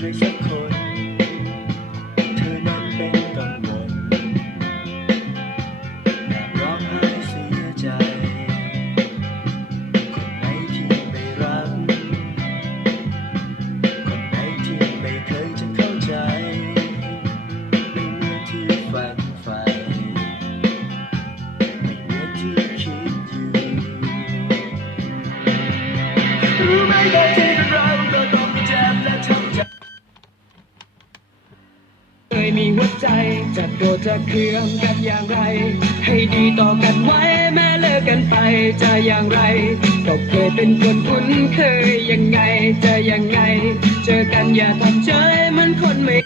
ใครสักคน เธอนั้นเป็นกังวลแอบร้องไห้เสียใจ คนไหนที่ไม่รัก คนไหนที่ไม่เคยจะเข้าใจไม่เหมือนที่ฝันใฝ่ไม่เหมือนที่คิดอยู่รู้ไหมบางที มีหัวใจ จะโกรธจะเคืองกันอย่างไร ให้ดีต่อกันไว้แม้เลิกกันไปจะอย่างไรก็เคยเป็นคนคุ้นเคยยังไงจะยังไง เจอกันอย่าทำเฉยเหมันคนไม่